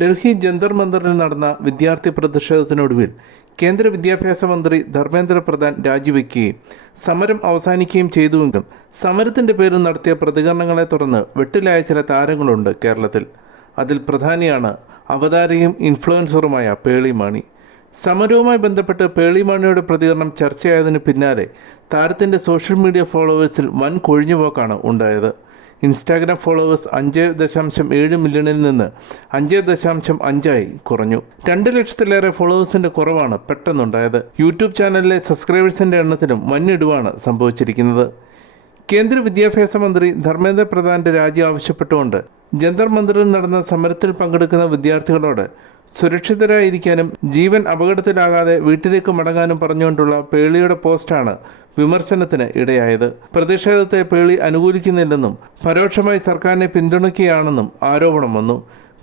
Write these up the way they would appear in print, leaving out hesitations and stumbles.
ഡൽഹി ജന്തർ മന്ദറിൽ നടന്ന വിദ്യാർത്ഥി പ്രതിഷേധത്തിനൊടുവിൽ കേന്ദ്ര വിദ്യാഭ്യാസ മന്ത്രി ധർമ്മേന്ദ്ര പ്രധാൻ രാജിവെക്കുകയും സമരം അവസാനിക്കുകയും ചെയ്തുവെങ്കിലും സമരത്തിൻ്റെ പേരിൽ നടത്തിയ പ്രതികരണങ്ങളെ തുടർന്ന് വെട്ടിലായ ചില താരങ്ങളുണ്ട് കേരളത്തിൽ. അതിൽ പ്രധാനിയാണ് അവതാരകയും ഇൻഫ്ലുവൻസറുമായ പേളി മാണി. സമരവുമായി ബന്ധപ്പെട്ട് പേളി മാണിയുടെ പ്രതികരണം ചർച്ചയായതിനു പിന്നാലെ താരത്തിൻ്റെ സോഷ്യൽ മീഡിയ ഫോളോവേഴ്സിൽ വൻ കൊഴിഞ്ഞുപോക്കാണ് ഉണ്ടായത്. ഇൻസ്റ്റാഗ്രാം ഫോളോവേഴ്സ് 5.7 മില്യണിൽ നിന്ന് 5.5 കുറഞ്ഞു. 2 ലക്ഷത്തിലേറെ ഫോളോവേഴ്സിൻ്റെ കുറവാണ് പെട്ടെന്നുണ്ടായത്. യൂട്യൂബ് ചാനലിലെ സബ്സ്ക്രൈബേഴ്സിൻ്റെ എണ്ണത്തിലും വന്നിടിവാണ് സംഭവിച്ചിരിക്കുന്നത്. കേന്ദ്ര വിദ്യാഭ്യാസ മന്ത്രി ധർമ്മേന്ദ്ര പ്രധാൻ്റെ രാജി ആവശ്യപ്പെട്ടുകൊണ്ട് ജന്തർ മന്ദറിൽ നടന്ന സമരത്തിൽ പങ്കെടുക്കുന്ന വിദ്യാർത്ഥികളോട് സുരക്ഷിതരായിരിക്കാനും ജീവൻ അപകടത്തിലാകാതെ വീട്ടിലേക്ക് മടങ്ങാനും പറഞ്ഞുകൊണ്ടുള്ള പേളിയുടെ പോസ്റ്റാണ് വിമർശനത്തിന് ഇടയായത്. പ്രതിഷേധത്തെ പേളി അനുകൂലിക്കുന്നില്ലെന്നും പരോക്ഷമായി സർക്കാരിനെ പിന്തുണയ്ക്കുകയാണെന്നും ആരോപണം വന്നു.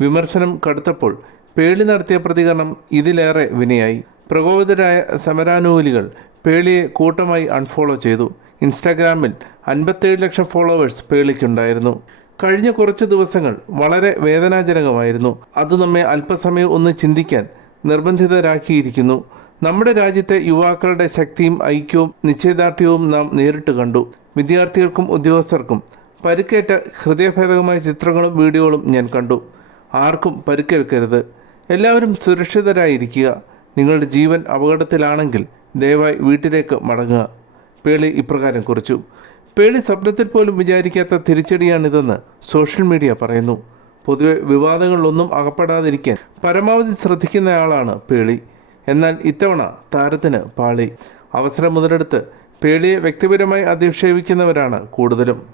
വിമർശനം കടുത്തപ്പോൾ പേളി നടത്തിയ പ്രതികരണം ഇതിലേറെ വിനയായി. പ്രകോപിതരായ സമരാനുകൂലികൾ പേളിയെ കൂട്ടമായി അൺഫോളോ ചെയ്തു. ഇൻസ്റ്റാഗ്രാമിൽ 57 ലക്ഷം ഫോളോവേഴ്സ് പേളിക്കുണ്ടായിരുന്നു. കഴിഞ്ഞ കുറച്ച് ദിവസങ്ങൾ വളരെ വേദനാജനകമായിരുന്നു. അത് നമ്മെ അല്പസമയം ഒന്ന് ചിന്തിക്കാൻ നിർബന്ധിതരാക്കിയിരിക്കുന്നു. നമ്മുടെ രാജ്യത്തെ യുവാക്കളുടെ ശക്തിയും ഐക്യവും നിശ്ചയദാർഢ്യവും നാം നേരിട്ട് കണ്ടു. വിദ്യാർത്ഥികൾക്കും ഉദ്യോഗസ്ഥർക്കും പരിക്കേറ്റ ഹൃദയഭേദകമായ ചിത്രങ്ങളും വീഡിയോകളും ഞാൻ കണ്ടു. ആർക്കും പരിക്കേൽക്കരുത്. എല്ലാവരും സുരക്ഷിതരായിരിക്കുക. നിങ്ങളുടെ ജീവൻ അപകടത്തിലാണെങ്കിൽ ദയവായി വീട്ടിലേക്ക് മടങ്ങുക. പേളി ഇപ്രകാരം കുറിച്ചു. പേളി സ്വപ്നത്തിൽ പോലും വിചാരിക്കാത്ത തിരിച്ചടിയാണിതെന്ന് സോഷ്യൽ മീഡിയ പറയുന്നു. പൊതുവെ വിവാദങ്ങളിലൊന്നും അകപ്പെടാതിരിക്കാൻ പരമാവധി ശ്രദ്ധിക്കുന്നയാളാണ് പേളി. എന്നാൽ ഇത്തവണ താരത്തിന് പാളി. അവസരം മുതലെടുത്ത് പേളിയെ വ്യക്തിപരമായി അധിക്ഷേപിക്കുന്നവരാണ് കൂടുതലും.